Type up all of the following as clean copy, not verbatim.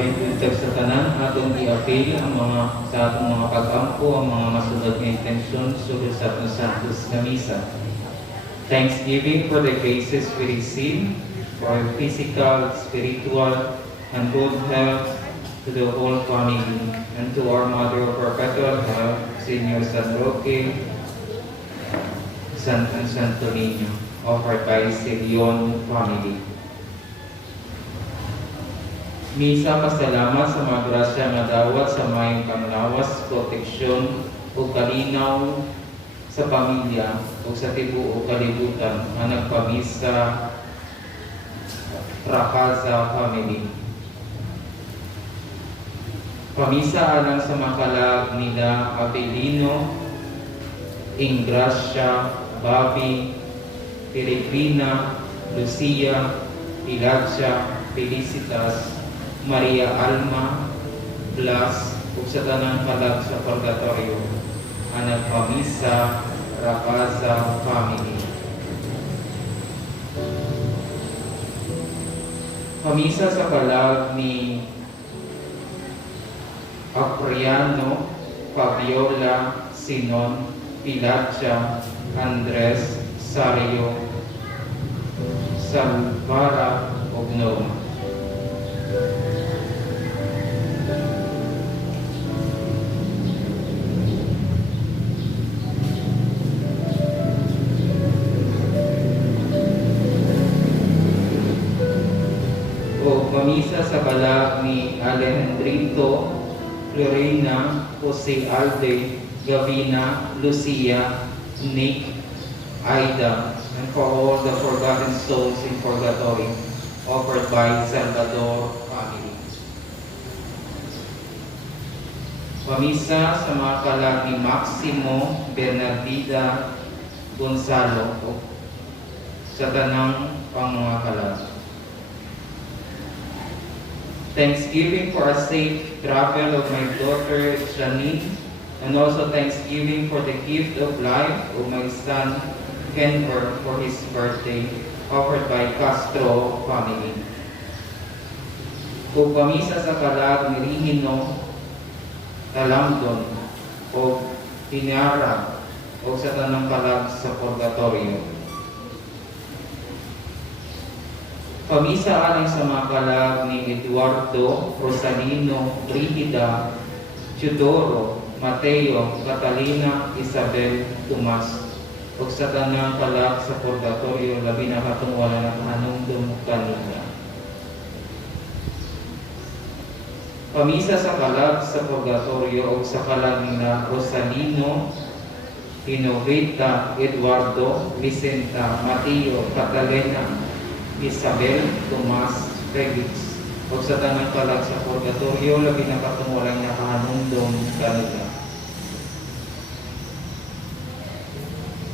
Buntag sa tanan, atong i-appeal ang sa atong mga pag-ampo, ang mga masunod nga intensyon sulod sa atong Santos na Misa. Thanksgiving for the graces we receive, for our physical, spiritual, and good health to the whole family, and to our Mother of Perpetual Health, Senior San Roque, and Santo Niño, offered by Sirion family. Misa pasalamat sa mga grasya nga dawat sa mayong panglawas, proteksyon o kalinaw sa pamilya o sa tibuok kalibutan nga nagpamisa Rakaza family. Pamisa alang sa makalag nila Abelino, Ingracia, Bobby, Peregrina, Lucia, Pilacia, Felicitas, Maria Alma, Blas, ug sa tanang kalag sa purgatorio, ang nagpamisa Rakaza family. Pamisa sa kalag ni Apriano, Fabiola, Sinon, Pilacia, Andres, Sario, Salvara, ug Norma. Pamisa sa kalag ni Alejandrito, Florina, Jose Alde, Gavina, Lucia, Nick, Aida, and for all the forgotten souls in purgatory, offered by Salvador family. Pamisa sa mga kalag ni Maximo, Bernardida, Gonzalo, sa tanang pang mga kalag. Thanksgiving for a safe travel of my daughter Janine, and also thanksgiving for the gift of life of my son Kenver for his birthday, offered by Castro family. Ug pamisa sa kalag ni Rimino, Talamdon, o Pinara, o sa tanang kalag sa purgatorio. Pamisa alang sa mga kalag ni Eduardo, Rosalino, Brigida, Teodoro, Mateo, Catalina, Isabel, Tomas, o sa tanang kalag sa purgatorio, labi na katong wala na kanungdong kanina. Pamisa sa kalag sa purgatorio o sa kalag nila Rosalino, Inovita, Eduardo, Vicenta, Mateo, Catalina, Isabel, Tomas, Felix, o sa tanang kalag sa purgatorio, labi na katong walang nakahanundong kanila.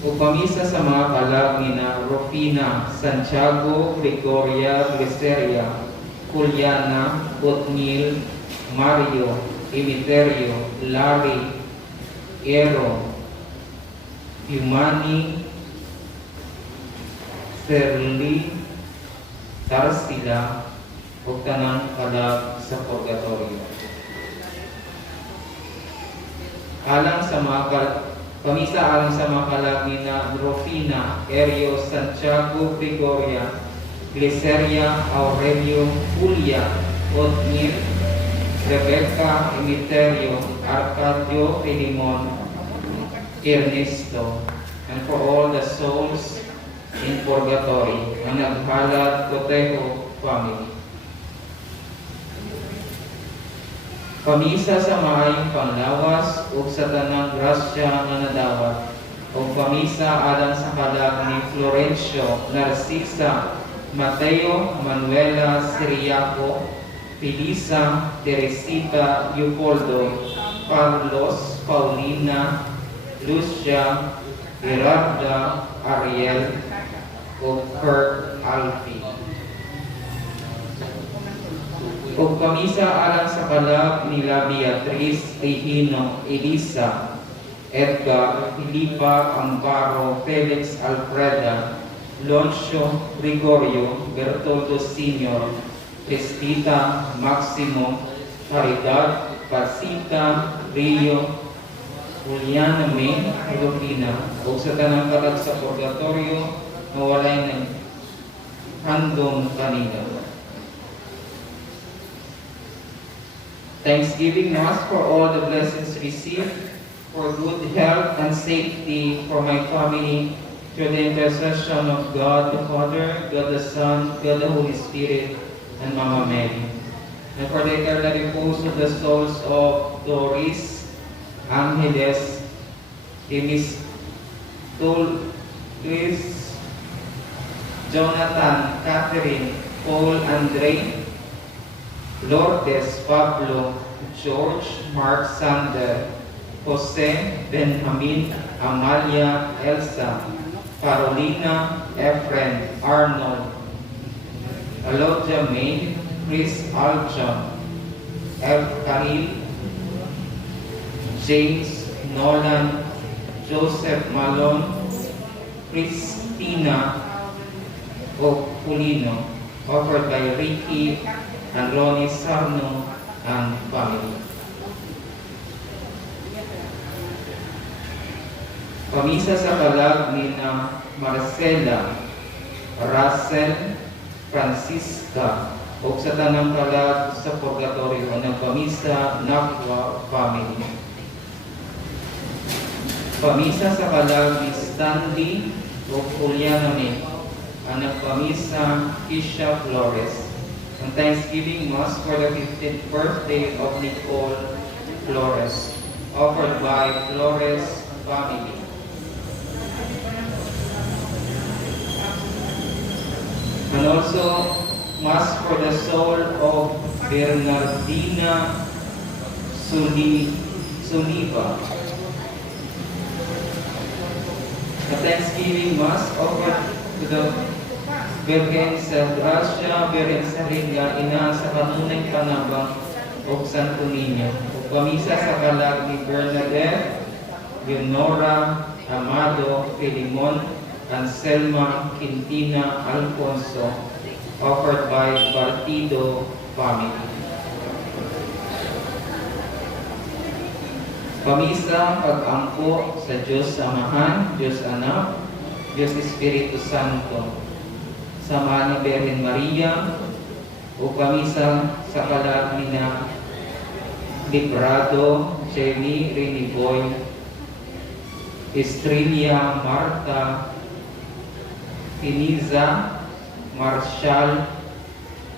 O pamisa sa mga kalag ni na Rufina, Santiago, Gregoria, Gliceria, Juliana, Otnil, Mario, Emiterio, Larry, Ero, Yumani, Serli, Tarsila, o tanang kalag sa purgatorio. Alang sa mga pamisa alang sa mga kalag ni na Rufina, Erio, Santiago, Gregoria, Gliceria, Aurelio, Julia, Otnil, Rebecca, Emiterio, Arcadio, Filimon, Ernesto, and for all the souls in purgatory, ang naghalad Cotejo family. Pamisa sa maayong panglawas ug sa tanang grasya nga nadawat, ug pamisa alang sa kalag ni Florencio, Narcisa, Mateo, Manuela, Siriaco, Felisa, Teresita, Leopoldo, Carlos, Paulina, Lucia, Gerarda, Ariel, o Kurt Alfie. O pamisa alang sa kalag nila Beatriz, Regino, Elisa, Edgar, Filipa, Amparo, Felix, Alfreda, Loncio, Gregorio, Bertoldo Sr., Cristita, Maximo, Caridad, Pasita, Rio, Juliana May, Filipina, o sa tanang kalag sa purgatorio na walay ng handong kanina. Thanksgiving Mass for all the blessings received, for good health and safety for my family, through the intercession of God the Father, God the Son, God the Holy Spirit, and Mama Mary. And for the eternal repose of the souls of Doris, Angeles, Timis, Luis, Jonathan, Catherine, Paul, Andre, Lourdes, Pablo, George, Mark, Sander, Jose, Benjamin, Amalia, Elsa, Carolina, Efren, Arnold, Alodia May, Chris Aljon, F. Khalil, James, Nolan, Joseph Malone, Christina Oculino, offered by Ricky and Ronnie Sarno and family. Pamisa sa kalag ni na Marcela, Russell, Francisca, o sa tanang kalag sa purgatorio ng Pamisa Nakwa family. Pamisa sa kalag ni Stanley o Juliana May, anak Pamisa Kisha Flores. Ang Thanksgiving Mass for the 15th birthday of Nicole Flores, offered by Flores family. And also, Mass for the soul of Bernardina Suniva. A Thanksgiving Mass offered to the Virgen sa Gracia, Virgen sa Ringa, ina sa kanunay panabang o Santo Niño. O pamisa sa kalag ni Bernadette, Leonora, Amado, Filimon, Anselma, Quintina, Alfonso, offered by Partido family. Pamisa, pag-angko sa Diyos Amahan, Diyos Anak, Diyos Espiritu Santo, samahan ni Birhen Maria, o pamisa sa kalag ni na Librado, Jenny, Riniboy, Estrella, Marta, Tiniza, Marshall,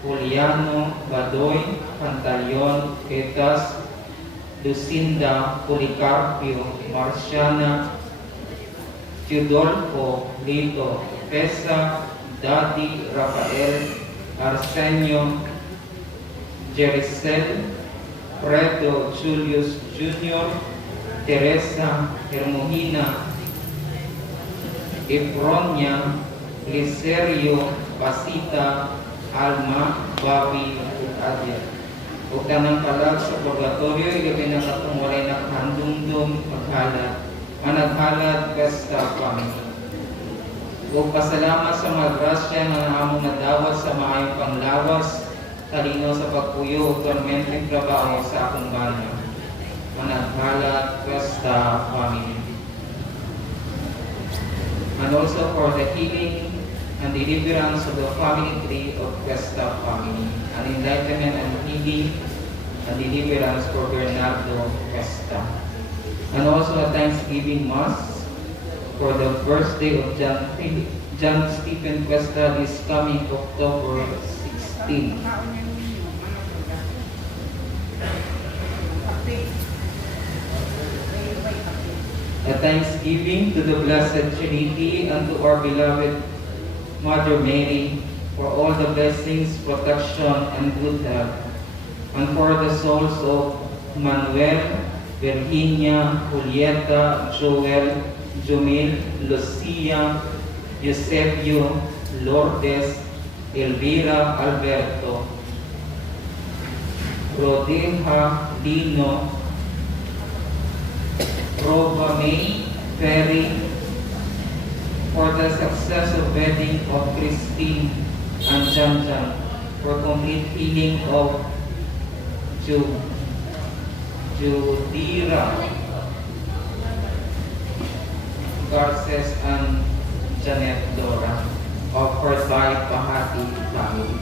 Juliano, Badoy, Pantaleon, Etas, Lucinda, Policarpio, Marciana, Teodolfo, Lito, Pesa, Daddy, Rafael, Arsenio, Jericel, Fredo, Julius Jr., Teresa, Hermogina, Efronia, Liserio, Pasita, Alma, Bobby, ug Adia. Ug tanang kalag sa purgatorio, ilagay na katungwalay na handumdum, maghalad, managhalad, pesta, family. Ug pasalamat sa mga grasya nga naamong nadawat sa maayong panglawas, talino sa pagpuyo ug permanenteng trabaho sa akong banyo. Managhalad, pesta, family. And also for the healing and deliverance of the family tree of Cuesta family, and enlightenment and healing and deliverance for Bernardo Cuesta. And also a Thanksgiving Mass for the birthday of John Stephen Cuesta this coming October 16. A thanksgiving to the Blessed Trinity and to our beloved Mother Mary for all the blessings, protection, and good health, and for the souls of Manuel, Virginia, Julieta, Joel, Jumil, Lucia, Eusebio, Lourdes, Elvira, Alberto, Rodeja, Dino, Roba May, Ferry, for the success of wedding of Christine and Jan, for for complete healing of Judira Garces and Janet Dora offered by Pahati family.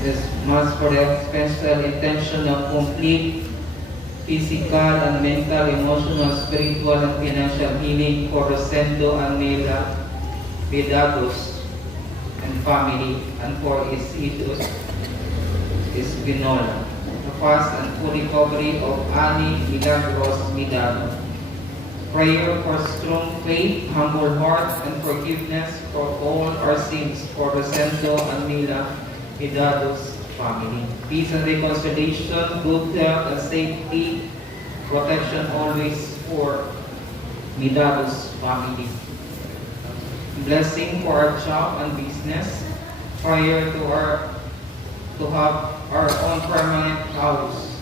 This Mass for the special intention of complete physical and mental, emotional, spiritual, and financial healing for Rosendo and Nela Vidados and family, and for Isidus Espinola. A fast and full recovery of Annie Milagros Midano. Prayer for strong faith, humble heart, and forgiveness for all our sins for Rosendo and Nela Vidados family. Peace and reconciliation, good health and safety, protection always for Midados family. Blessing for our job and business, prior to have our own permanent house.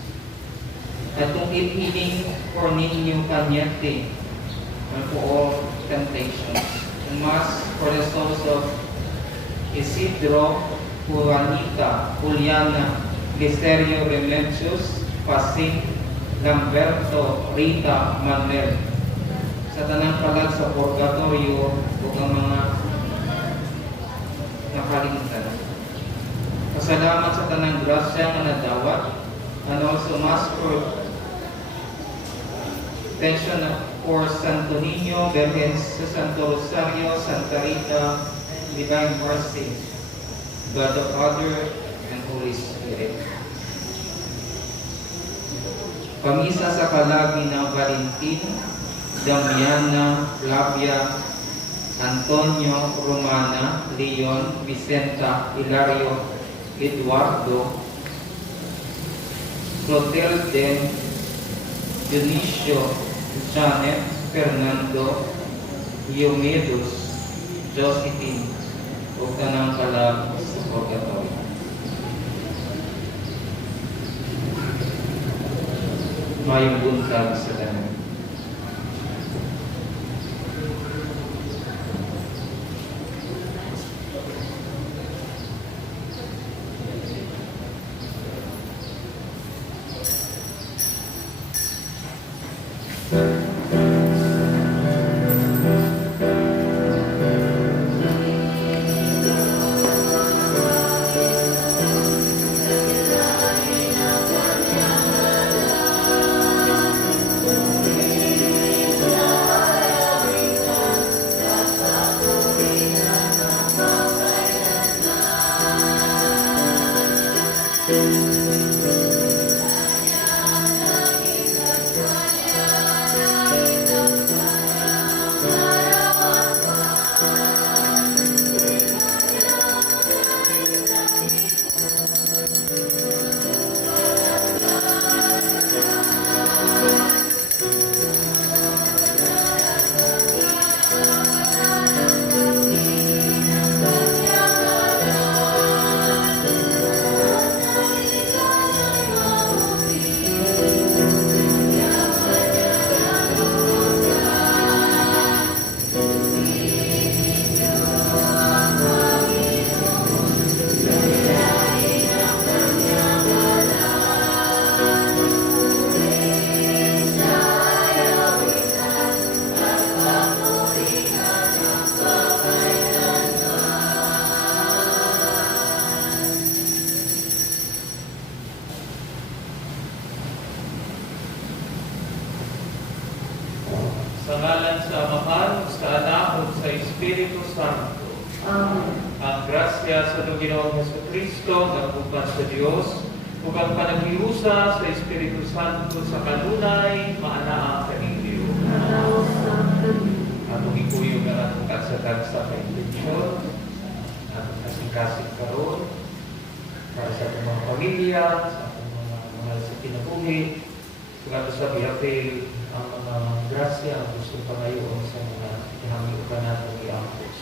At complete healing for Ninyo Cañete and for all temptations. And Mass for the souls of Isidro, Juanita, Juliana, Listerio Remedios, Pasing, Lamberto, Rita, Manuel. Sa tanang kalag sa purgatorio o ang mga nakalimutan. Pasalamat sa tanang grasya nga nadawat, and also Mass for pension for Santo Niño, Virgen sa Santo Rosario, Santa Rita, Divine Mercy, God the Father and Holy Spirit. Pamisa sa kalagi ng Valentin, Damiana, Flavia, Antonio, Romana, Leon, Vicenta, Hilario, Eduardo, Clotilde, Dionisio, Janet, Fernando, Diomedes, Josephine, o kanang kalag sa purgatorio. Mayong buntag sa tanan. Sa ngalan sa Amahan, sa Anak, ug sa Espiritu Santo. Amen. Ang grasya sa Ginoong Jesucristo, nagbukas sa Dios, ug ang panaghiusa sa Espiritu Santo sa kanunay maanaa kaninyo. Atong ikuyo nga atong kagsatag sa kaintensyon, atong kasing-kasing karon para sa atong mga pamilya, sa atong mga mahal sa kinabuhi, ug ato sa bihapil ang mga grasya ang gusto pangayoon sa mga kinahanglan natin i-ampos.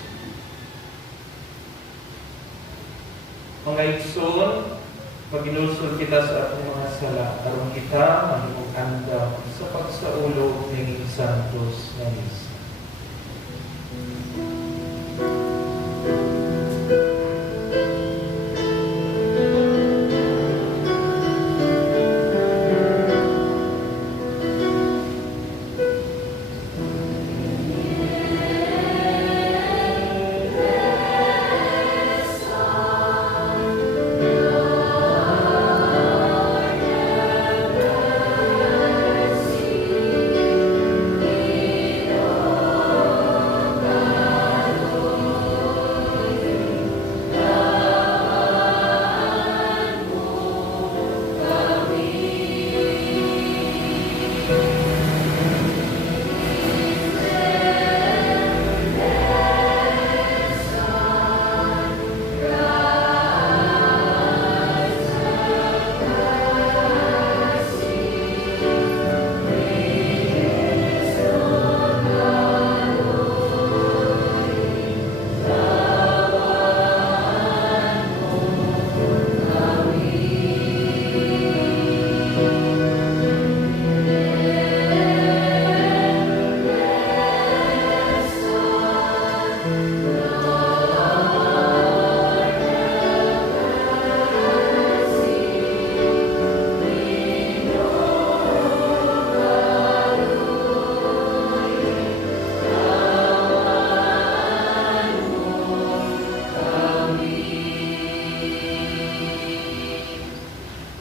Mga igsoon, Maginulsol kita sa atong mga sala, aron kita mahimong andam sa pagsaulo ng Santos na Misa.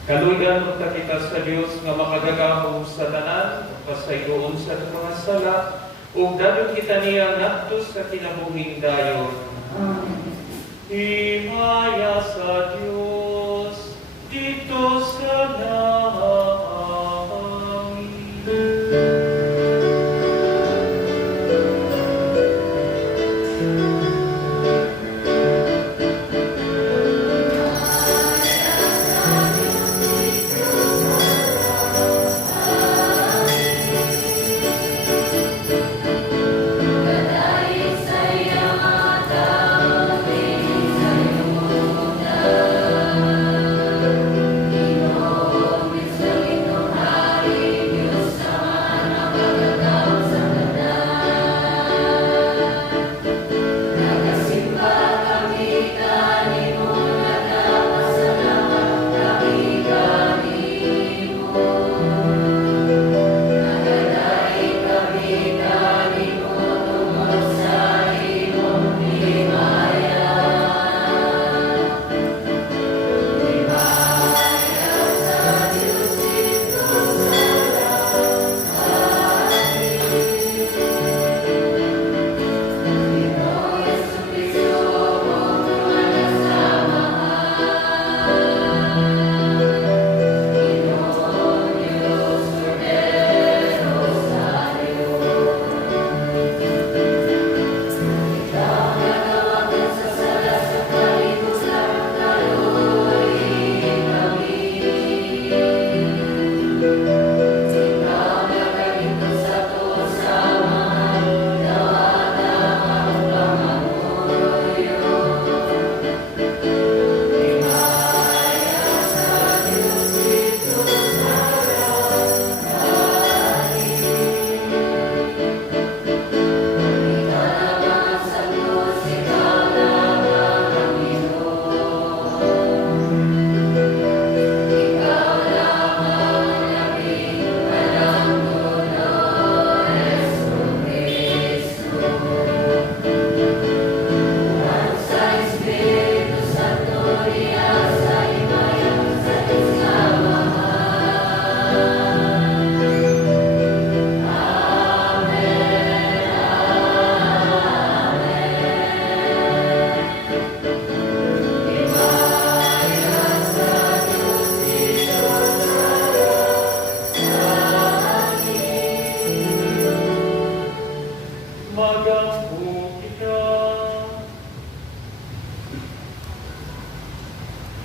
Kaluyan unta kita sa Dios nga makagagahom sa tanan, pasayloon sa mga sala, ug dadon kita niya ngadto sa kinabuhing dayon. Himaya sa Dios dito sa langit.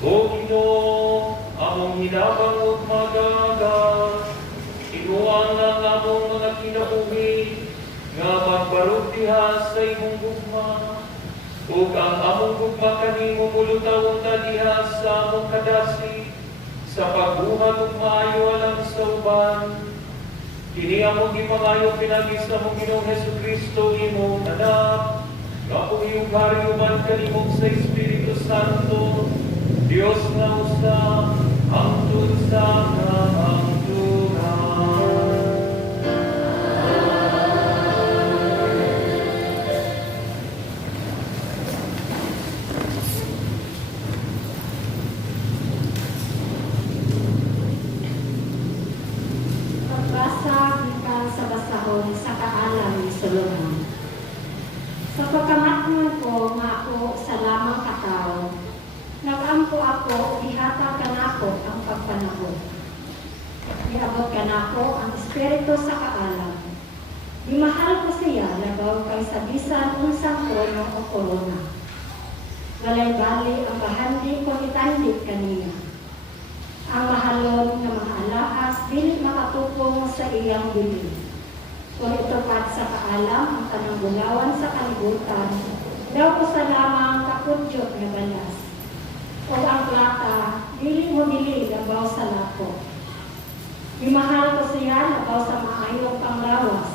O Ginoo, among hinabang ug magaga, inuang ang among mga kinabuhi, nga magbarog diha sa imong gugma, ug ang among gugma kanimo mulutaw ta diha sa among kadasi, sa pagbuhat ug maayo alang sa uban. Kini among gipangayo pinagi sa among Ginoong Hesukristo imong anak, nga pangiyughari man kanimong sa Espiritu Santo, Dios nga usa, hangtod sa kahangturan. Pagbasa gikan sa basahon sa kaalam ni Solomon. Sa pagkamatngon ko nga ako sa lamang katao, nagampo ako o ihatag kanako ang pagpanahon. Iabot kanako ang espiritu sa kaalam. Di mahal ko siya labaw kay sa bisan unsang trono o korona. Balay-bali ang bahandi ko itandik kaniya. Ang mahalon nga mga alahas dili makatupong sa iyang bili. Kung itupat sa kaalam ang kananggunawan sa kalibutan, daw ko sa lamang kapudyot nga balas. O ang plata, dili mo dili labaw sa lako. Imahal ko siya labaw sa maayong panglawas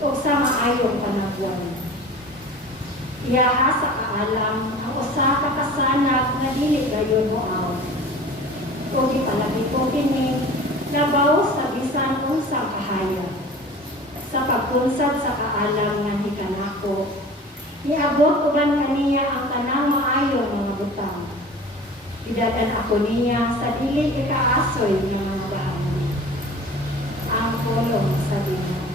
o sa maayong panagwan. Iyaha sa kaalam ang usa ka kasanag nga dili gayon mo awon. O di palagi ko kini labaw sa bisan unsang kahayag. Sa pagpunsad sa kaalam nga hikanako, iabot uban kaniya ang tanang maayong mga butang. Idadan ako niya sa dili ikaasoy ng mga bahagi. Ang pulong sa Ginoo.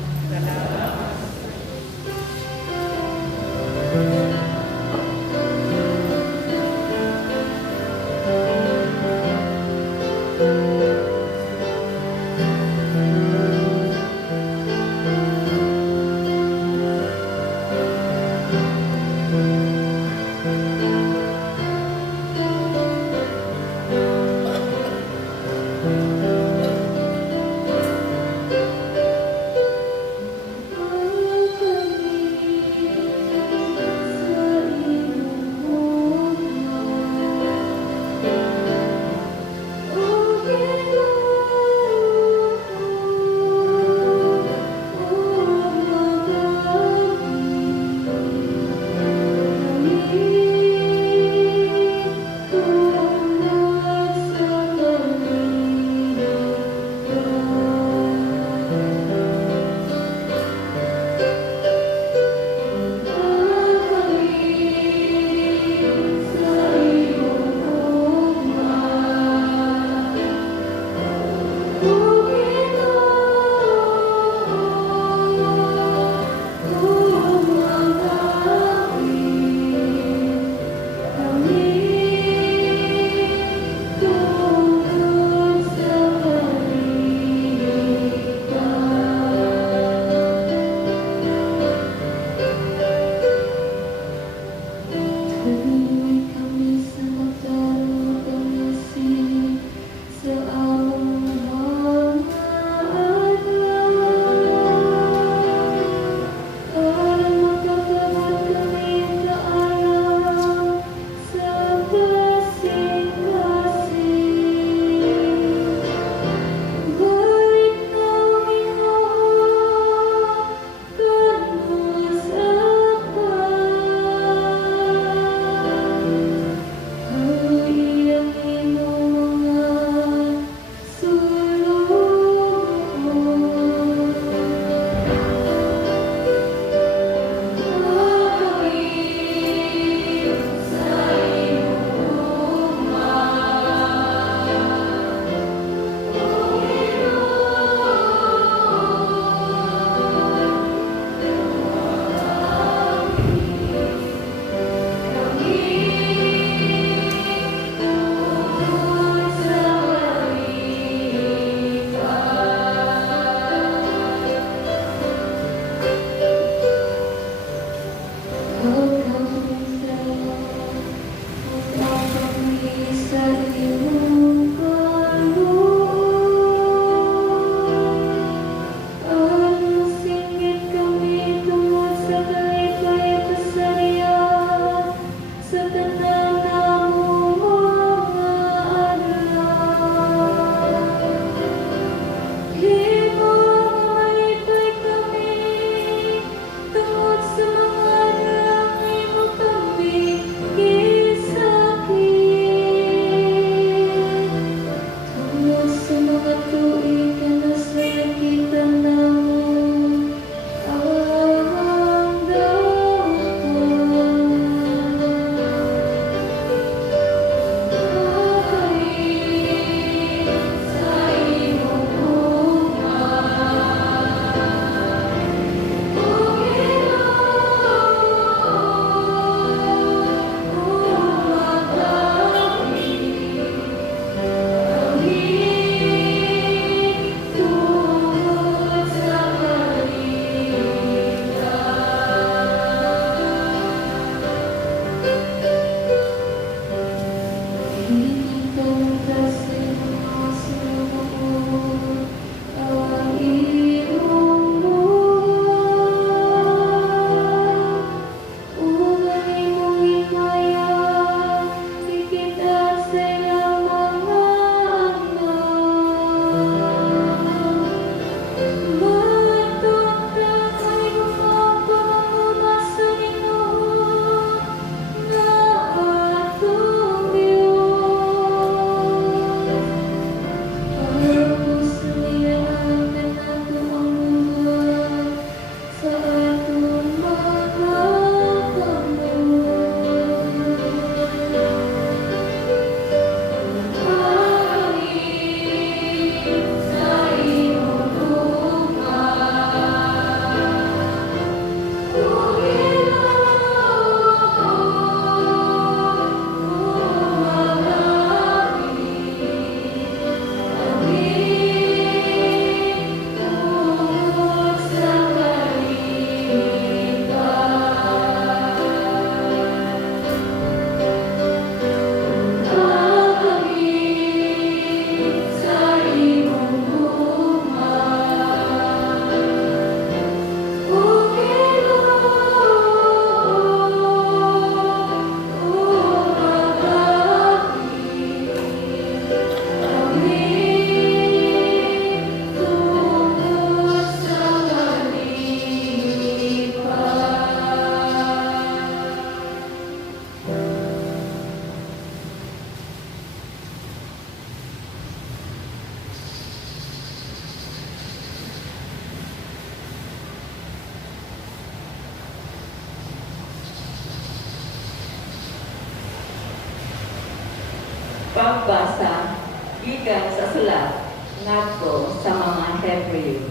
Pagbasa gikan sa sulat ngadto sa mga Hebreo.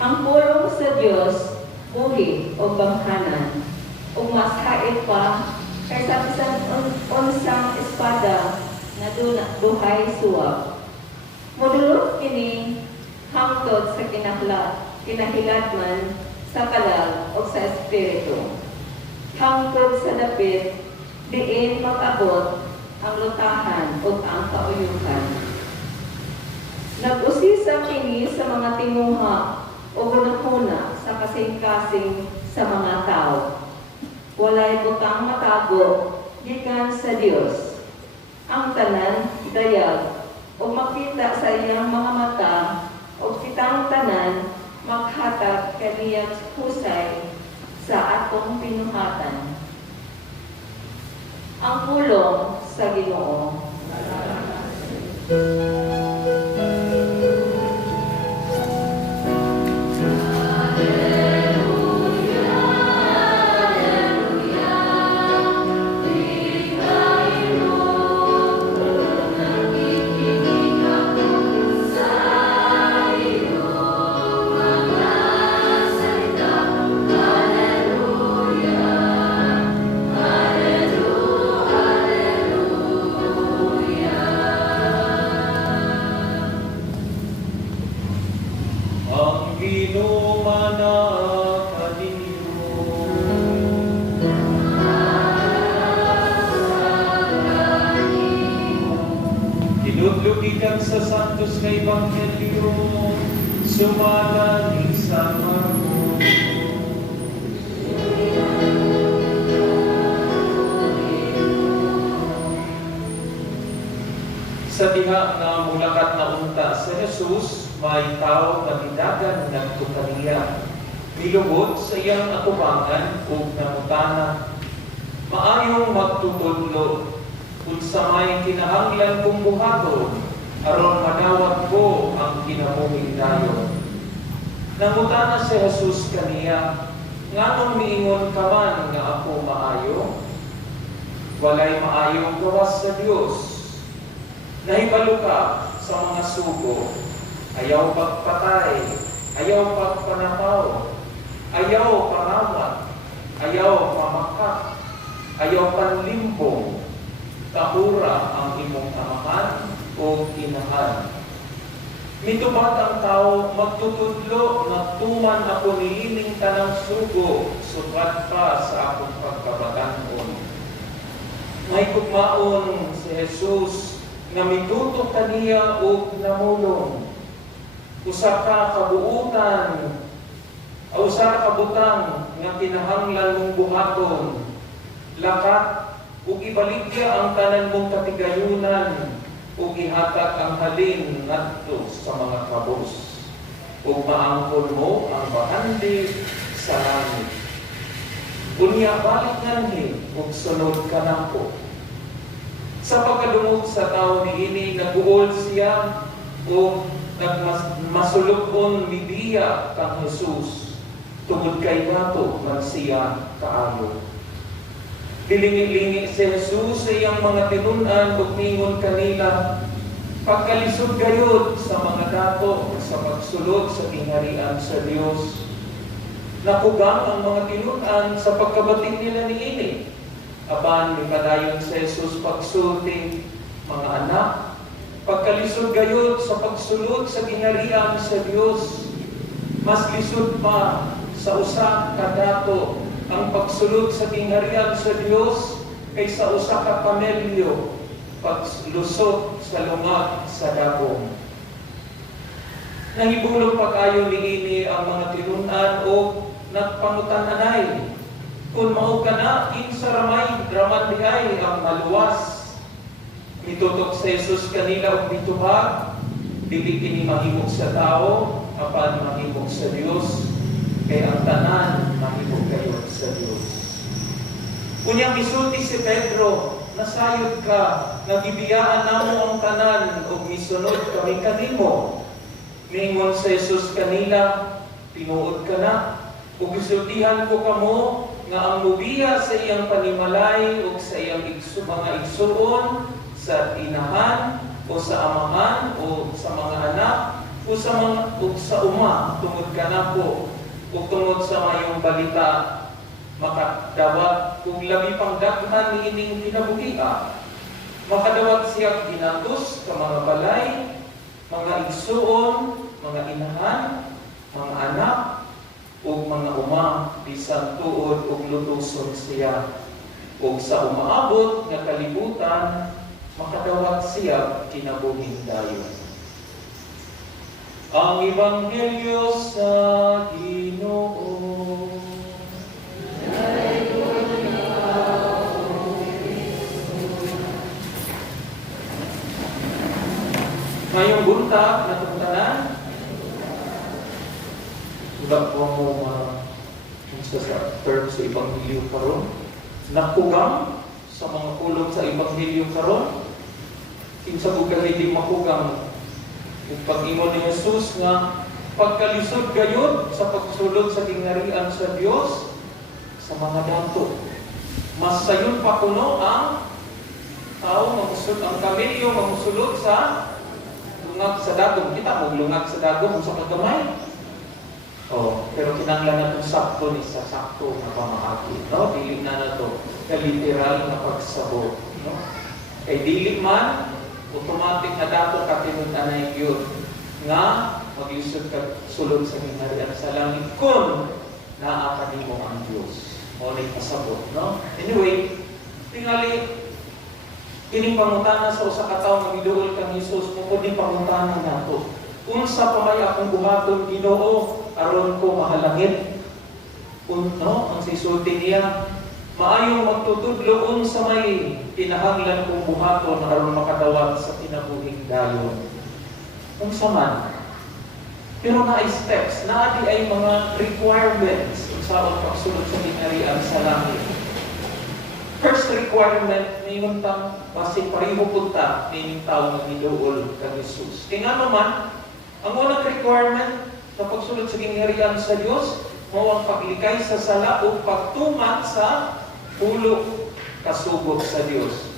Ang pulong sa Dios buhi o banghanan ug mas hait pa kaysa bisan unsang espada nga duhay suwag. Modulot kini hangtod sa kinahiladman sa kalag o sa espiritu. Hangtod sa dapit diin mag-abot ang lutahan o ang kauyukan. Nag-usisa kini sa mga tinguha o gunahuna sa kasing-kasing sa mga tao. Walay butang matago gikan sa Dios. Ang tanan dayag o makita sa iyang mga mata o kitang tanan maghatag kaniyang husay sa atong pinuhatan. Ang pulong sa Ginoo. Tinutlugikan sa Santos na Ebanghelyo, sumala ni San Marcos. Sa diha nga mulakat na unta sa Jesus, may tao matidagan nagtukaniya. Milubot sa iyang atubangan ug namutana. Maayong magtutudlo kung sa may kinahanglan kong buhaton, aron manawat ko ang kinabuhing dayon. Nangutana si Jesus kaniya, nganong miingon ka man nga ako maayo? Walay maayong gawas sa Dios. Nahibalo ka sa mga sugo, ayaw pagpatay, ayaw pagpanapaw, ayaw panawat, ayaw pamakak, ayaw panlimbong, kahura ang imong amahan o inahan. Mitubag ang tao, magtutudlo, nagtuman ako niining tanang sugo, sukat pa sa akong pagkabatanon. May kugmaon si Jesus, na mitutok kaniya o namulong. Usa ka kabuutan, o usa ka kabutang nga kinahanglan mong buhaton, lakat, ug ibaligya ang tanan mong katigayunan ug ihatag ang halin ngadto sa mga kabos. ug maangkon mo ang bahandi sa langit. Unya balik nganhi ug sunod ka nako. Sa pagkadungog sa tawo niini naguol siya ug nagmasulubon midiya kang Jesus tungod kay nato man siya kaayo. Dilingi-lingi si Jesus sa iyang mga tinun-an ug mingon kanila, pagkalisod gayud sa mga dato sa pagsulod sa kingharian sa Dios. Nakugang ang mga tinun-an sa pagkabating nila niini. Apan ni padayon si Jesus pagsulti, mga anak, pagkalisod gayud sa pagsulod sa kingharian sa Dios. Mas lisod pa sa usa ka dato ang pagsulod sa kingharian sa Dios kaysa usa ka pamilyo paglusot sa lungag sa dagom. Nahibulong pa kayo niini ang mga tinun-an o nagpangutan-anay. Kung mao ka na, kinsa raman diay ang maluwas. Mitutok sa Jesus kanila og mitubag, dili kini mahimog sa tao, apan mahimog sa Dios. Kaya ang tanan mahimog kayo sa Dios. Kunyang misulti si Pedro, nasayod ka, nagibiyaan namo ang tanan ug misunod kami kanimo. Mingon sa Jesus kanila, tinuod ka na, ug gisultihan ko kamo nga ang mubiya sa iyang panimalay ug sa iyang mga igsuon sa inahan o sa amahan o sa mga anak o sa uma tungod kanako ug tungod sa mayong balita makadawat kung labi pang daghan niining kinabuhian. Makadawat siya ginatus ka mga balay, mga igsuon, mga inahan, mga anak, ug mga uma, bisan tuod ug lutuson siya. Ug sa umaabot nga kalibutan, makadawat siya kinabuhing dayon. Ang Ebanghelyo sa Ginoo. Ngayong buntag na tungtanan, wala po mo sa term sa Ebanghelyo karon. Nakugang sa mga pulong sa Ebanghelyo karon. Kinsa ko hindi makugang kung pag-ingon ni Jesus nga pagkalisod gayud sa pagsulod sa kingharian sa Dios sa mga dato. Mas sayon pa kuno ang tao mamusulod ang kamelyo mamusulod sa lungag sa dagom. Kita mo lungag sa dagom sa kagamay. Oh, pero kinahanglan natin sakto ni sa sakto na pamahagi, no? Dili na nato ka literal na pagsabot, no? Kay dili man automatic na dato ka tinun-anay gyud nga maglisod ka sulod sa kingharian sa langit kun naa ka nimo ang Dios. Mo ni pasabot, no? Anyway, tingali kining pangutana sa usa ka tawo nga miduol kang Hesus mo pud pangutana nato. Unsa pa may akong buhaton Ginoo aron ko mahalangit? No, ang sisulti niya maayong magtutudlo unsa may kinahanglan kong buhaton aron makadawat sa kinabuhing dayon. Unsa man. Pero naay steps, naa di ay mga requirements sa pagsulod sa kingharian sa langit. First requirement niyon tang basi pareho punta ning tawo nga giduol kang Hesus. Kaya nga naman, ang unang requirement sa pagsulod sa kingharian sa Dios mao ang paglikay sa sala o pagtuman sa pulo kasubok sa Dios.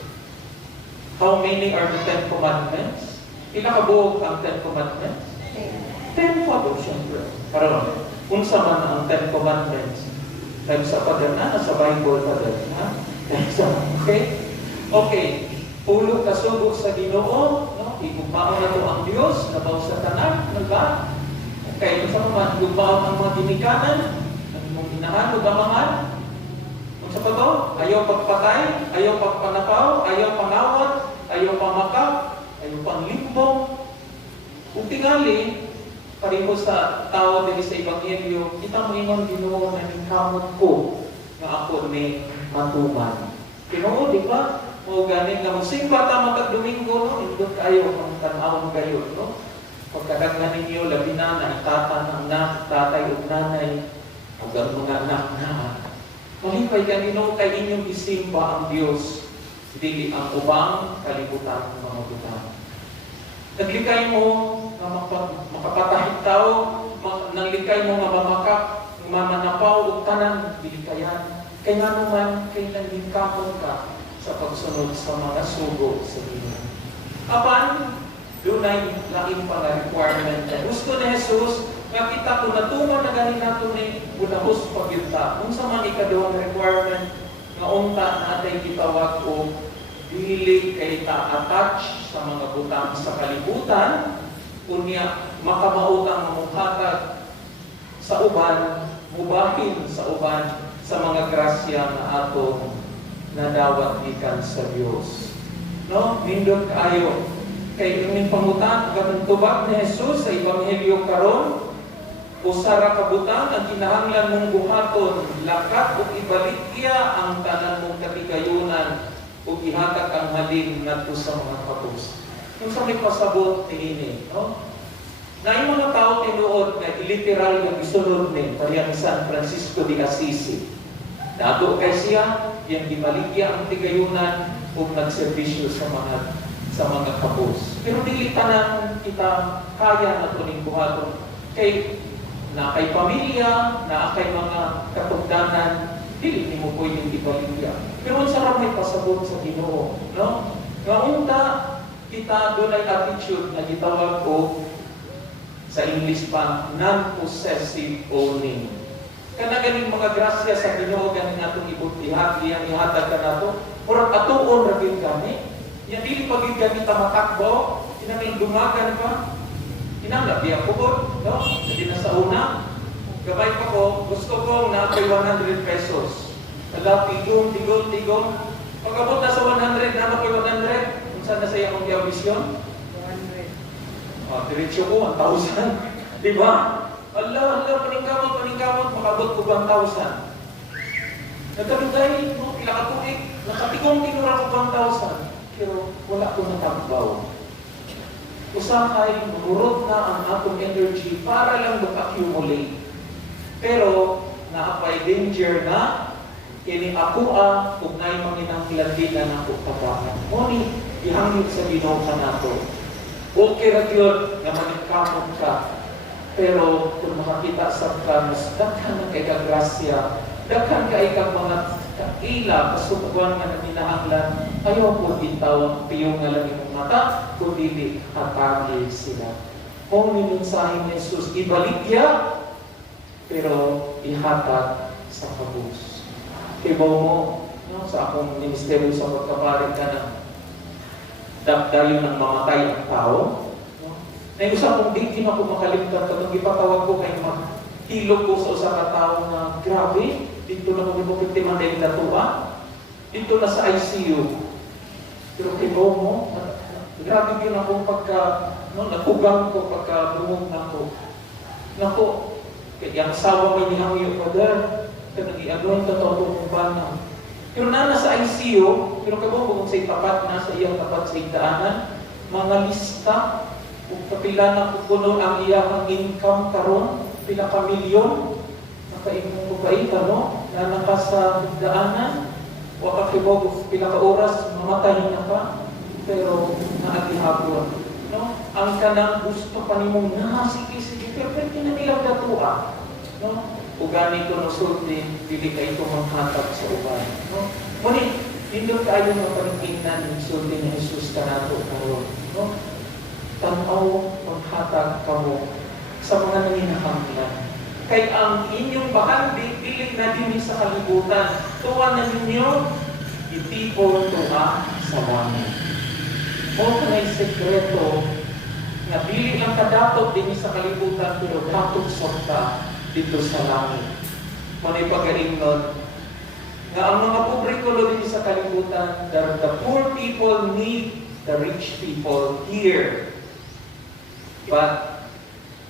How many are the 10 commandments? Pila ka buok ang 10 commandments? 10 pa po siyempre. Karon, unsa man ang 10 commandments? Dahil sa padana, sa Bible padana. Okay? Okay. Pulo kasubok sa Ginoo, no? Igugmaon na to ang Dios, nabaw sa tanan, nagba? Okay, unsa man igugmaon ang mga ginikanan, ang imong inahan ug amahan. Unsa pa to? Ayaw pagpatay, ayaw pagpanakaw, ayaw pangawat, ayaw pamakap, ayaw panglimbong. Kung tingali, pareho sa tao dili sa Ebanghelyo, kita mo ingon Ginoo na kamot ko nga ako ni matuman. Ginoo, di ba? O ganing nga magsimba ta matag Domingo, no? Indot kayo ang tanawon kayo, no? Pagkadaghan ninyo, labi na naitatan ang anak, tatay o nanay, hanggang mga anak na. Malipay ka Ginoo kay inyong isimba ang Dios, dili ang ubang kalibutan ng mga butang. Naglikay mo na makapatahit tao, naglikay mo nga mamakak, mamanapaw o tanan, bilikayan. Kaya nga naman, kay nanggingkapon ka sa pagsunod sa mga sugo sa Ginoo. Apan, doon ay laking pa na requirement. Gusto ni Jesus, makita ko natuman na ganin nato ni bunahos pagyunta. Kung sa man ikaduhang requirement, nga unta natin gitawag o dili kay ta-attach sa mga butang sa kalibutan, kunya makamautang mamunghatag sa uban, mubahin sa uban sa mga grasya na ato nadawat gikan sa Dios. No, nindot kaayo kay ining pangutan ang tubag ni Jesus sa ebanghelyo karon, usara ka butang ang kinahanglan mong buhaton, lakat ug ibaligya ang tanan mong katigayunan ug ihatag ang halin ngadto sa mga kapos. Kung sa may pasabot niini, no? Na yung mga tao tinuod na literal nga gisunod ni parehang San Francisco de Assisi. Dato kay siya, yang gibaligya ang tigayunan ug nagserbisyo sa mga kapos. Pero dili tanan kita kaya na tuning buhaton kay na kay pamilya, na kay mga katugdanan, dili nimo pwedeng ibaligya. Pero unsa ra may pasabot sa Ginoo, no? Nga unta kita dunay attitude na gitawag ko sa English pa non-possessive owning. Kana ganing mga grasya sa Ginoo ganing atong ibutihan, iyang ihatag kanato, murag atuon ra gyud kami. Ya dili pag gid ta matakbo, inang dumagan pa. Inang labi ako no? Hindi na sa una. Gabay pa ko, gusto ko na 100 pesos. Ala, tigong. Pag-abot na sa 100, na ko 100. Kung saan na sa iyong bisyon? 100. Diretso ko, 1,000. Diba? Ala, paningkamot, makabot ko 1,000. Nagkalugay, no, pila ka tuig. Nakatigong tinura ko 1,000. Pero wala ko natagbaw. Usahay, murot na ang atong energy para lang mag-accumulate. Pero, naapay danger na, kini ako kung na'y manginanglan na ako tabahan. Ngunit, ihangit sa Ginoo ka nato. Okay ra yun, na maningkamot ka. Pero, kung makakita sa kanos, daghan na kay kagrasya, daghan ka ikang mga kaila, kasukuan nga na minahanglan, ayaw po bitaw, piyong nga lang yung mata, kundi hatagil sila. Kung minunsahin ni Jesus, ibaligya, pero ihatag sa kabus. Kibaw mo, no, sa akong ministeryo sa pagkaparin ka ng dagdayo ng mamatay ang tao. No? Na yung sa akong biktima ko makalimtan ka, nung ipatawag ko kayo maghilog ko sa usa ka tao na grabe, dito na kung ipopiktima na yung natuwa, dito na sa ICU. Pero kibaw mo, grabe yun ako pagka, no, nakugang ko pagka lumog na ko. Nako, kaya ang asawa may nihangyo pa dahil nag-i-agawin ka tao kung bana. Pero na nasa ICU, pero kabong kung sa itapat, nasa iyang tapat sa igdaanan, mga lista, kung kapila na kukuno ang iyang income karon, pila ka milyon, nakaimong kubay ka, no? Na naka sa igdaanan, waka kibog, pila ka oras, mamatay na ka, pero naagihapon. No? Ang kanang gusto pa nimong sige, pero pwede na nilang datua. No? Ugani ko no sulti, pili kayo manghatag sa uban. No? Ngunit, hindi kayo mapaningkinan ng sulti ni Jesus ka nato karon. No? Tanaw, manghatag kamo sa mga nanginahanglan. Kay ang inyong bahal, dilig na din sa kalibutan. Tuwan na ninyo, itipon tuwa sa langit. O na yung sekreto na dili lang kadatot din sa kalibutan, pero datot sa dito sa langit. Manay pagaling nun, na ang mga pobre ko din sa kalibutan, the poor people need the rich people here. But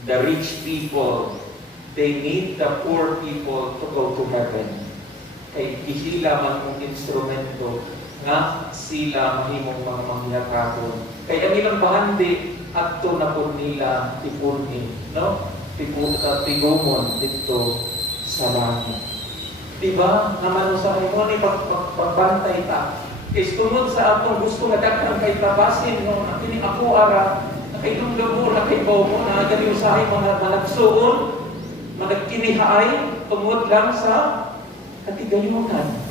the rich people, they need the poor people to go to heaven. Kay ihila man mong instrumento nga sila mahimong mga mangyakakon. Kaya ang ilang bahandi adto na po nila tipunin, no? Tigumon dito sa langit. Diba? Naman sa imo ni pagbantay ta. Is tungod sa atong gusto nga daghang kay tabasin, no? Kini ako ara nakailumdamo na kay bomo na gali usahay mga managsuon, managkinihaay tungod lang sa katigayunan.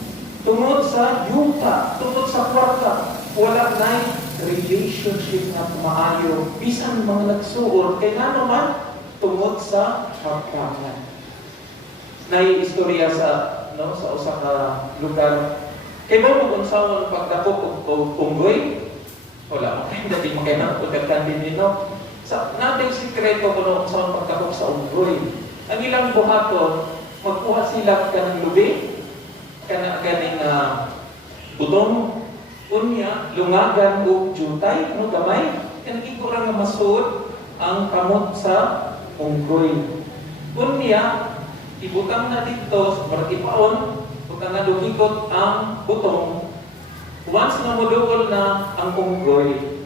Tungod sa yuta, tungod sa kwarta, wala na relationship na maayo. Bisan mga nagsuon, kaya nga naman, tungod sa kaptangan. Nai-istorya sa usa ka lugar. Kaya ba mo kung saan pagdakop o unggoy? Wala mo kayo, dati mo kayo na pagkatan din nino. Natin sikreto ko kung saan pagdakop sa unggoy. Ang ilang buhaton, magkuha sila ka ng lubi, ganing butong, unya, lungagan o jutay, gamay, kanigurang nga masud ang kamot sa unggoy. Unya, ibutang na dito, ipaon, butang na lumikot ang butong. Once na muduol na ang unggoy,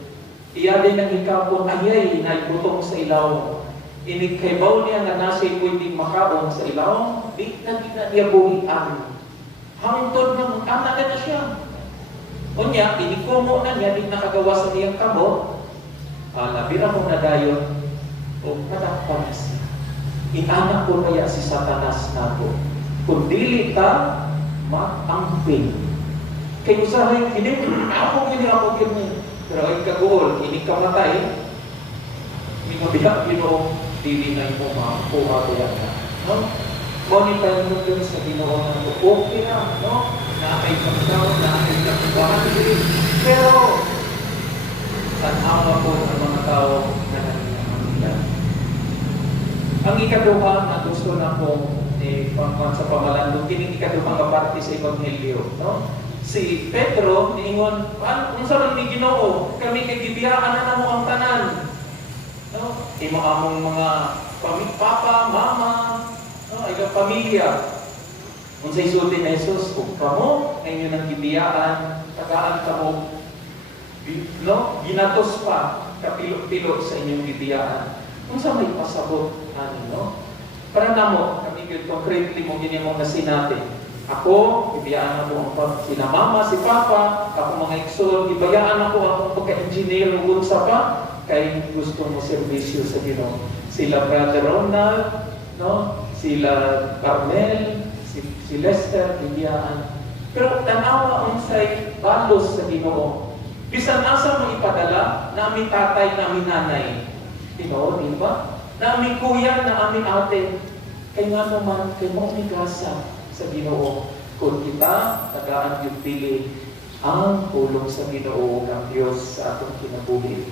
iya din ang ikapon, ayay na ibutong sa ilaw. Inikaybaw niya nga nasi pwedeng makaon sa ilaw, di na niya buhian. Hangtod ng anak na siya. Unya, inikumo na niya, di nakagawa sa niyang kamot, nabira mo na dayon, o nadakpan na siya. Inanak ko kaya si Satanas na ko. Kung dili ka, maamping. Kaya usahay, ako gini. Pero ay kagool, ini kamatay, minabiyak Ginoo, dili na yung makuha kaya na. No? Monitor mo dun sa Ginoo na okay na, no? Nakay pagkaw, nakay nagkubahan. Pero, tanawa po ng mga tao na nangyayang. Ang ikaduha na gusto na po sa pamalandong, kining ikaduha nga parte sa Ebanghelyo, no? Si Pedro, niingon, kung saan ni Ginoo, kami kay gibiyaan na mo ang tanan. No? Imo among mga papa, mama, no? Ilang pamilya. Kung sa isulti na Jesus, kung kamo, ngayon ang gibiyaan, tagaan kamo, no? Ginatos pa, kapilo-pilo sa inyong gibiyaan. Kung saan may pasabot, no? Para na mo, kami concretely mo ginimong na sinabi. Ako, ibiyaan ako ang sila mama, si papa, ako mga igsoon, ibayaan ako ang pagka-engineer ugod sa pa, kay gusto mo serbisyo sa Ginoo. Sila Brother Ronald, no? Sila Carmel, si Lester, ibiyaan. Pero tanawa unsay balos sa Ginoo. Bisan asa mo ipadala, namin tatay, namin nanay. Ginoo, di ba? Namin kuya, na amin ate. Kaya nga naman, kay mo migasa sa Ginoo. Kung kita, tagaan yung pili ang tulong sa Ginoo ng Diyos sa atong kinabuhi.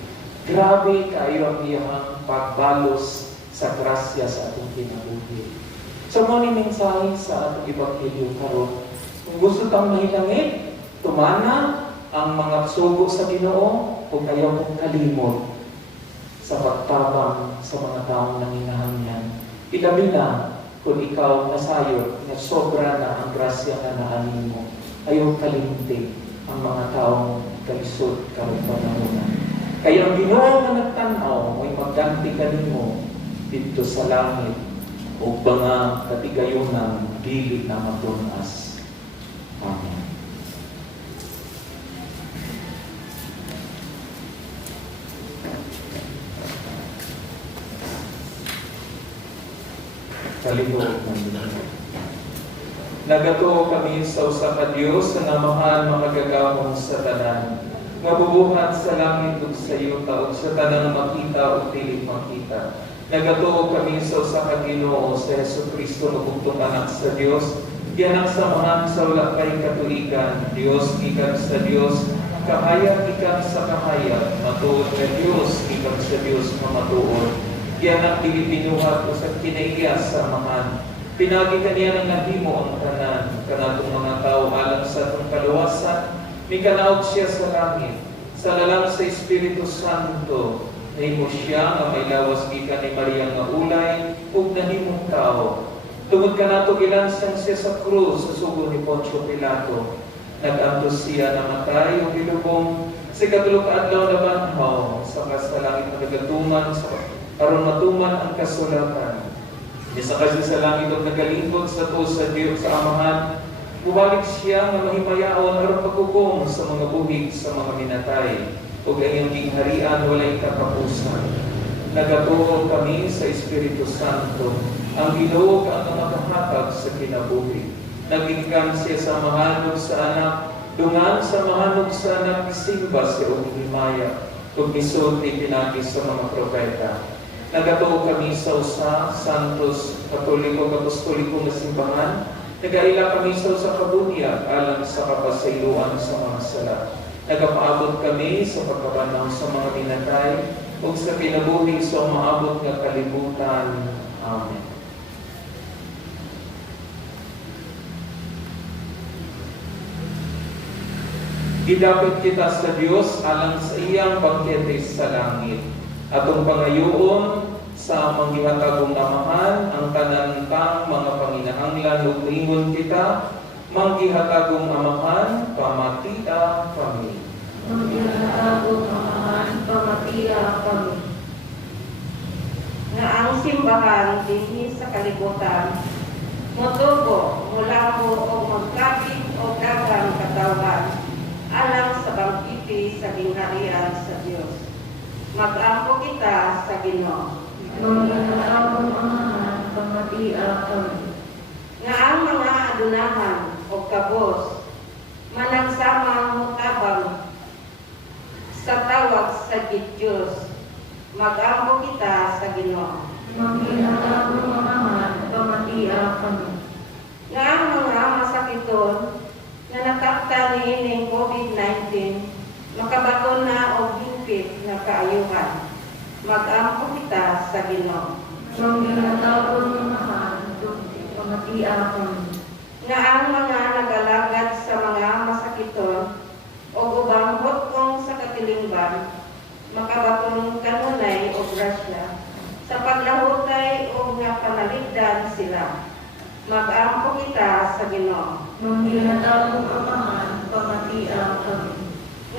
Grabe kayo ang iyang pagbalos sa grasya sa atong kinabuhi. So, muna mensahe sa atong Ebanghelyo karon. Kung gusto tang mahilangin, tumana ang mga sugo sa Ginoo kung ayaw mong kalimot sa pagtabang sa mga taong nanginahangyan. Ilabi na kung ikaw nasayod na sobra na ang grasya na naanin mo, ayaw kalimtin ang mga taong kalisod karong panahonan. Kaya ang Ginoo nga nagtanaw, mo'y magganti kanimo dito sa langit o mga katigayunan dili na matunas. Amen. Kalihog ng Ginoo. Nagato kami sa usa ka Dios sa namahan makagagamong sa tanan. Mabubuhat sa langit ug sa yuta ug sa tanang makita ug dili makita. Nagato kami sa usa ka Ginoo sa Jesucristo nga bugtong anak sa Dios, gianak samahan sa wala kay katuigan, Dios gikan sa Dios, kahayag gikan sa kahayag, matuod nga Dios gikan sa Dios nga matuod. Gianak dili binuhat o sa kinaigas samahan. Pinagi kaniya ng nahimo ang tanan, kanatong mga tao alang sa atong kaluwasan, mikanaog siya sa langit, sa lalang sa Espiritu Santo, nahimo siya nga may lawas gikan ni Maria nga ulay, ug nahimong tao. Tungod kanato gilansang siya sa krus sa sugo ni Poncio Pilato. Nag-antos siya namatay o gilubong sa ikatulog kaadlaw na banhaw sa langit na nagatuman aron matuman ang kasulatan. Isa kasi sa langit o nagalingkod sa to sa Diyos sa Amahan, bubalik siya nga mahimayaon aron pagkukom sa mga buhig sa mga minatay ug iyang gingharian walay katapusan. Nagatuo kami sa Espiritu Santo, ang Ginoo ang makahatag sa kinabuhi. Nagingkan siya sa mahanog sa anak, dungan sa mahanog sa anak, isimba siya o himaya, kung isod ni pinagis sa mga propeta. Nagatuo kami sa usa, santos, katoliko, apostoliko na simbahan, nagaila kami sa usa kabunyag, alang sa kapasayloan sa mga sala. Nagapaabot kami sa pagkabanaw sa mga binatay, ug sa kinabuhi sa umaabot nga kalibutan. Amen. Gidapit kita sa Dios alang sa iyang bangkete sa langit. Atong pangayoon sa manggihatagong amahan ang tanantang mga panginahanglan ug ingon kita, manggihatagong amahan, pamatia kami. Manggihatagong amahan, pamatia kami. Nga ang simbahan dinhi sa kalibutan, motubo, mulamo o magkapit o dagang katawan, alang sa bangkiti sa gingharian sa Dios. Mag-ampo kita sa Ginoo. Manggihatagong amahan, pamatia kami. Nga ang mga adunahan o kabos, managsamang mutabang sa tawag sa Diyos. Mag-ampo kita sa Ginoo. Manggihatagong amahan, pamatia kami. Nga ang mga masakiton nga natakta niining COVID-19, makabaton na o hingpit nga kaayuhan. Mag-ampo kita sa Ginoo. Manggihatagong amahan, pamatia kami. Nga ang mga nagalagad sa mga masakiton o ubang hutkong sa katilingban, makabaton kanunay o grasya, sa paglahutay o nga panaligdan sila. Mag-ampo kita sa Ginoo. Manggihatagong amahan, pamatia kami.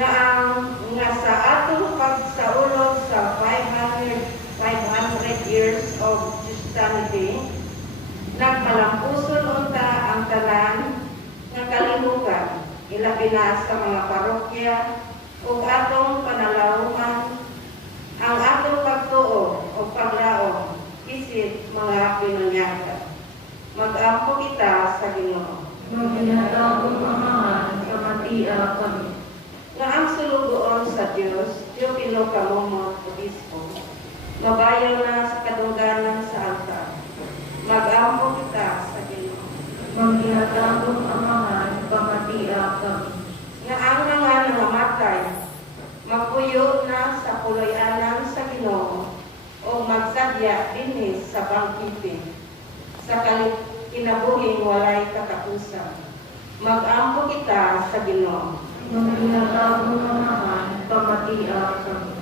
Nga sa atong pagsaulog sa 500 years of Christianity, nagmalampuson unta ang tanan nga kalihukan, ilabi na sa mga parokya ug atong panalawman, ang atong pagtuo o paglaom isip mga pinunyaka. Mag-ampo kita sa Ginoo. Manggihatagong amahan, pamatia kami. Nga ang sulugoon sa Dios, Teopilo Kamumot, Obispo, mabayaw na sa kadungganan sa altar. Mag-ampo kita sa Ginoo. Manggihatagong amahan, pamatia kami. Nga ang mga nangamatay, magpuyo na sa puloy-anan sa Ginoo o magsadya dinhi sa bangkite. Sa kinabuhing walay katapusan. Mag-ampo kita sa Ginoo. Manggihatagong amahan, pamatia kami.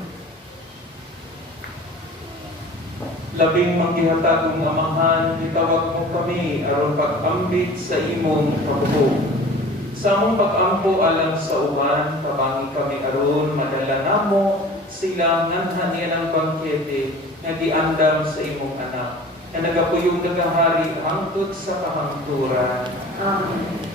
Labing manggihatagong amahan, itawag mo kami aron pag-ambit sa imong kabuhok. Sa among pag-ampo alang sa uban, kabangi kami aron madala namo sila nganhan niya ng bangkete nga giandam sa imong anak, na nagapuyong nagahari hangtod sa kahangturan. Amen.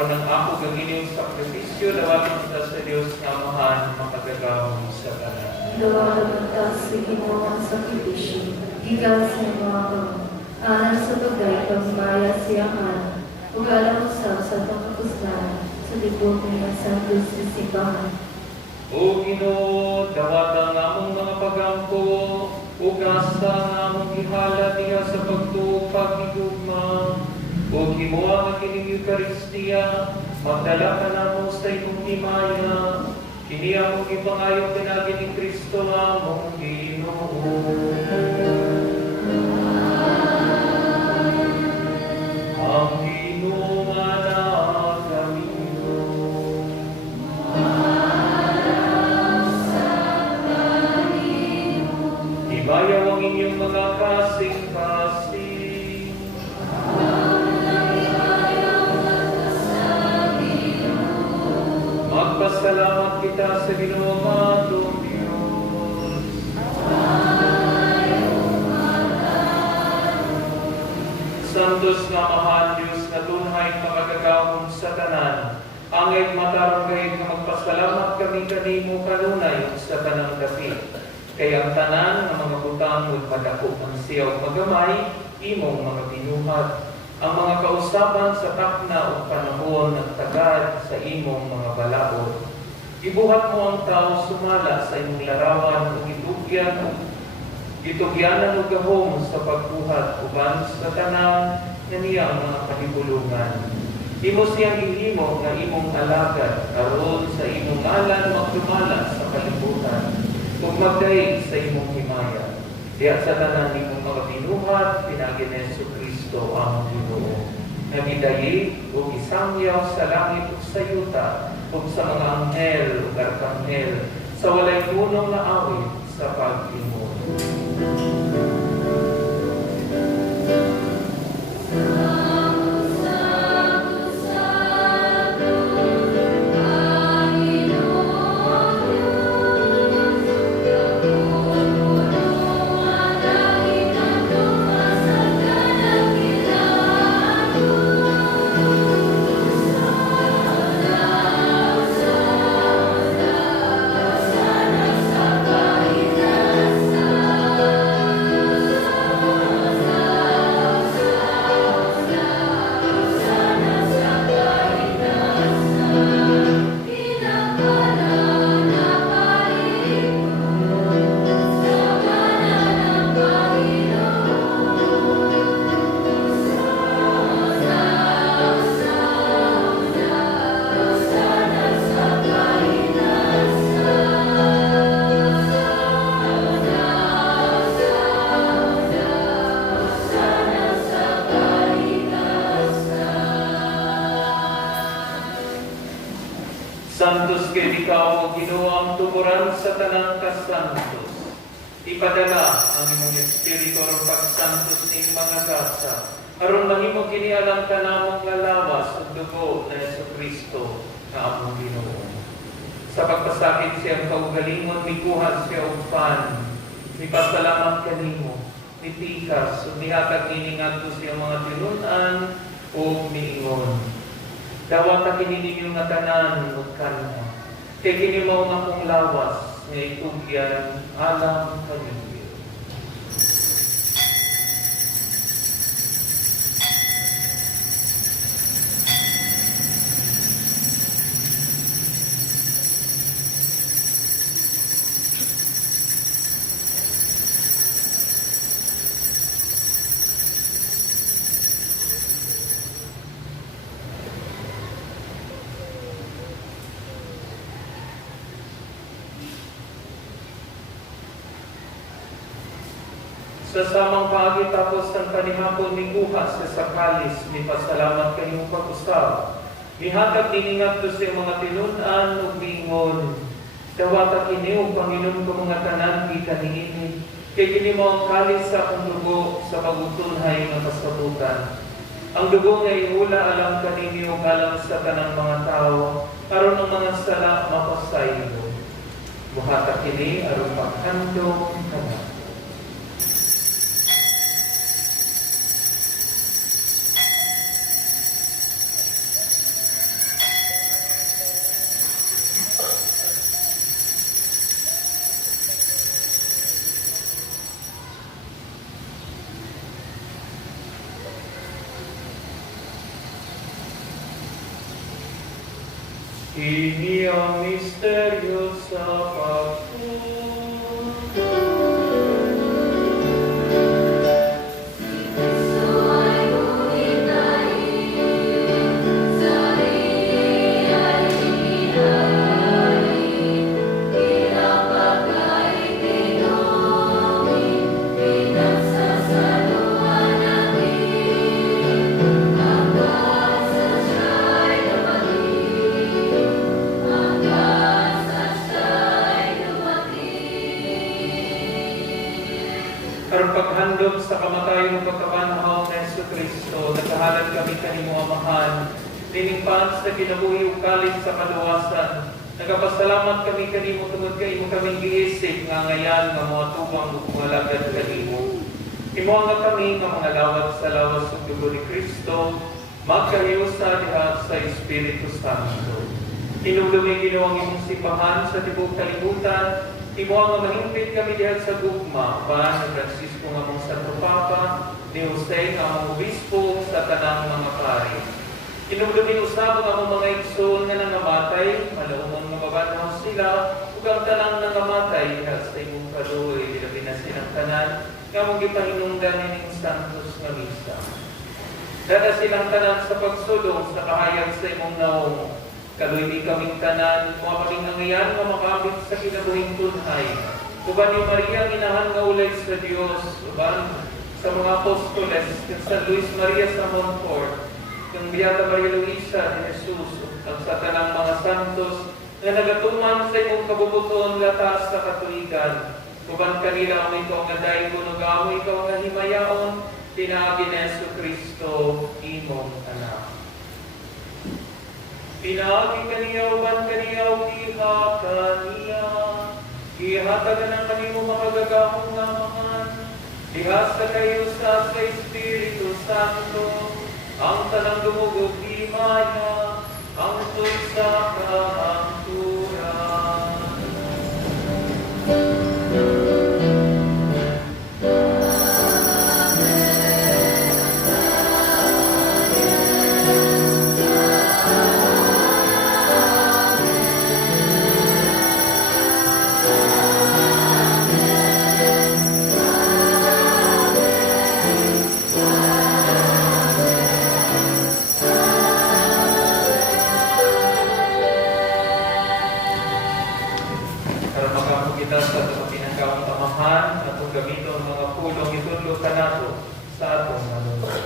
aron ang ako gagining sakripisyo dawaton ta sa Dios nga Amahan makagagahom sa tanan. Dawaton ta sa Ginoo ang sakripisyo, gikan sa mga anan sa bagay pagmaya siyahan, ug alam sa pagkapuslanan sa libot niya sa simbahan. O Ginoo, dawata nga among mga pagampo, ug asa nga among gihala diha sa pagtuo pagigugma. O himuha nga kining Eucharistia, magdala ka namo sa imong himaya. Kini among gipangayo pinagi ni Kristo among Ginoo. Ang Ginoo nga nagamino. Ibayaw ang inyong mga kasing-kasing. Magpasalamat kita sa Ginoo atong Dios. Santos nga mahal Dios na tunay makagagahom sa tanan. Angay matarong kahit nga magpasalamat kami kanimo kanunay sa tanang dapit. Kaya ang tanan ng mga butang ug madako ang siyaw magamay, imong mga binuhat. Ang mga kausapan sa takna o panahon ng tagad sa imong mga balaod. Ibuhat mo ang tao sumala sa imong larawan ug gitugyanan ug gahom sa pagbuhat uban sa tanan nga niya ang mga kahibulungan. Imo siyang gihimo nga imong alagad aron sa imong ngalan magdumala sa kalibutan ug magdaig sa imong himaya. Diya sa tanan imong mga binuhat pinagi ni Jesucristo ang Ginoo. Nagidayig ug isangyaw sa langit ug sa yuta ug sa mga anghel ug arkanghel sa walay punong na awit sa pag-imon. Santos kay ikaw o Ginoo ang tuburan sa tanang kasantos. Ipadala ang imong espiritu aron pagsantos ning mga gasa. Aron mahimo kini alam ka namong nga lawas ug dugo na Jesucristo nga among Ginoo. Sa pagpasakit siyang kaugalingon, mikuha siya og pan. Mipasalamat kanimo, mitikas, ug mihatag ini ngadto siya mga tinud-an o miingon. Dawat kini ninyo nga tanan ug kanha. Kay kini mao nga akong lawas nga itugyan alam kanimo. Sa samang paagi tapos ng panihapon ni Kuhas sa kalis, ni pasalamat kayong pag-usap. Mihatag diningat to sa mga tinud-an o bingon. Dawata kini o Panginoon ko mga tanan, di kaningini. Kay kini mo ang kalis sa akong dugo sa pagutunhay ng kasabutan. Ang dugo nga ihula alam kanini o alam sa tanang mga tao, aron ang mga sala mapasaylo. Buhatag kini aron paghandong tanan. Kini ang misteryo sa Karong paghandog sa kamatayon ng pagkabanhaw ng Yesu Kristo, nagkahalan kami kanimo amahan, liningpan sa kinabuhi ug kalit sa kaluwasan. Nagapasalamat kami kanimo tungod kay imo kaming giisip nga ngayan nga mga tubang ug mga lagad kanimo. Imo nga kami nga mga lawat sa lawas ug dugo ni Kristo, magkahiusa diha sa Espiritu Santo. Tinulungi Ginoong imong simbahan sa tibuok kalibutan. Imo nga mahimpit kami diha sa gugma, ba ni Francisco nga mong Santo Papa, ni Jose nga mong obispo sa tanang mga pari. Tinulungi usab ang among mga igsoon nga nangamatay, malaumon nga mabanhaw sila, ug ang tanang nangamatay diha sa imong kaluoy, dilabi na silang tanan, nga mong gipahinungdan ning Santos nga misa. Dada silang tanan sa pagsulong sa kahayag sa imong naong. Kaluwi kaming tanan, mga kaming nangayan nga makabit sa kinabuhing tunay. Uban ni Maria, inahan nga ulay sa Diyos. Uban sa mga apostoles, kang San Luis Maria sa Montfort, kang Beata Maria Luisa ni Jesus, at sa tanang mga santos, nga nagatuman sa imong kabubuton latas sa katuigan. Uban kanila ang ikaw nga daig gunugamo, ikaw nga himayaon, tinagi ni Yesu Kristo, imong anak. Pinagi kaniya, uban kaniya, ukiha kaniya. Ihatagan ang kanimo makagagamong namahan. Diha sa kayo sa Espiritu Santo. Ang tanang dumugog di maya. Ang sa kahangturan. Kita sa itong pinagkawang tamahan at kung gamitin ang mga pulong itulog ka nato sa atong nanunod.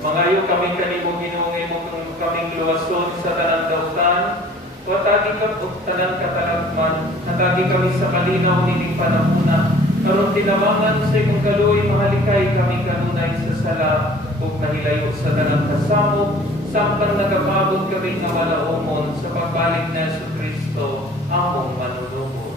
Mangayo kami kanimo Ginoo imong kaming luwason sa tanang dautan, watagi ka og tanang katalagman, hatagi kami sa kalinaw nining panahona, karon tinabangan sa imong kaluoy mahalikay kami kanunay sa sala, ug nahilayo sa tanang kasamo, samtang nagapabot kami nga malaumon sa pagbalik na Yesu Kristo, among manunubos.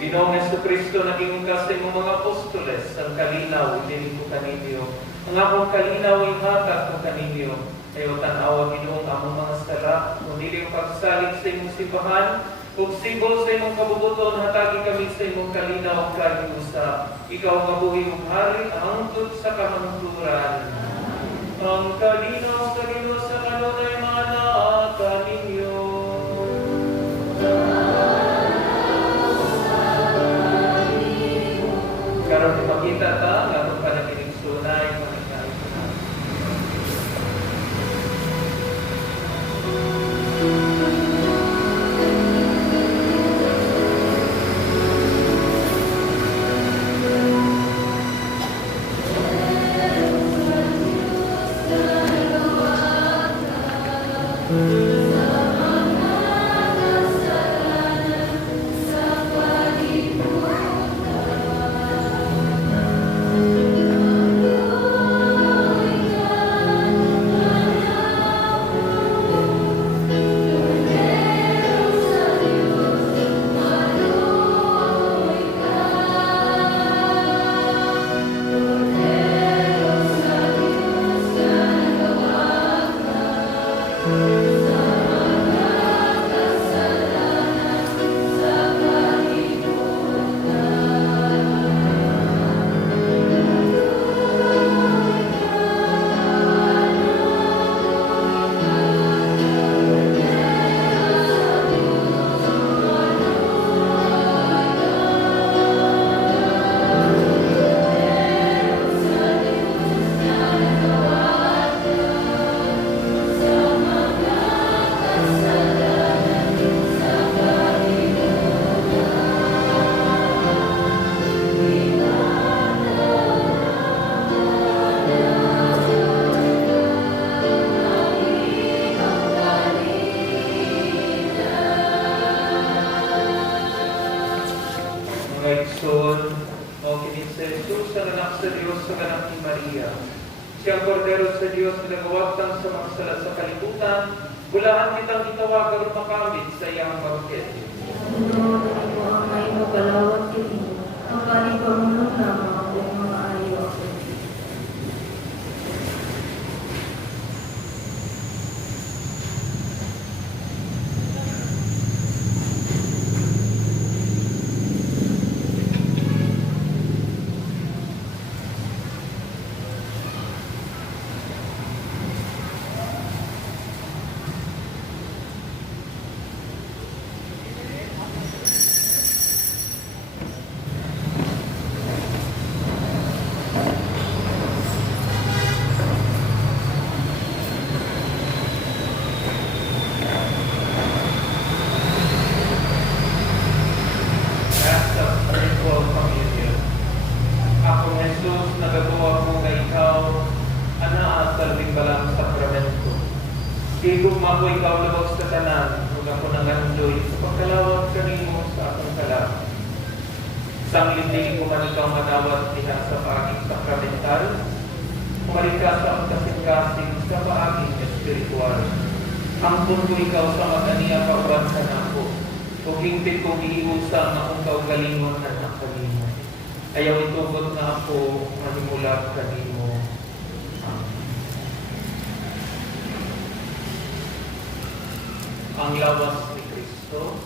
Ginoong Jesucristo, naging ka sa imong mga apostoles, ang kalinaw, dili ko kaninyo. Ang akong kalinaw, ihatag ko kaninyo. Ayaw tanawa, Ginoong among mga sala, ngunili ang pagsalig sa imong simbahan, ug simbol sa imong kabubuton, hatagi kami sa imong kalinaw, kalimusa. Ikaw nga buhi ug hari, hangtod sa kamangturan. Ang kalinaw sa Ginoo sa kanunay mana kaninyo. Karon ipakita ta nga kung panagiling sunay maningay. Ngayon, o kinit sa Jesus, ang anak sa Diyos, sa anak ni Maria. Siyang kordero sa Diyos, nagawagtang sa mga sala sa kalibutan, bulahan kitang itawag at makamit sa iyang bangkit. Ano mo ang may magalawat kini, ang panipamunong lamang ang mga ayaw. Higugma ko ikaw labag sa tanan, huwag ako nangandoy sa pagkalawag kanimo sa akong kalam. Sanglindi ko man ikaw manawat diha sa paaging sakramental, kumarika sa ang kasing-kasing sa paaging espiritual. Ampun ko ikaw sa mag-aniya pauban sa nako, kung hingpit kong iiusa na akong kaugalingon na nakalimo. Ayaw itugot na ako manimulat kanimo. Ang lawas ni Kristo.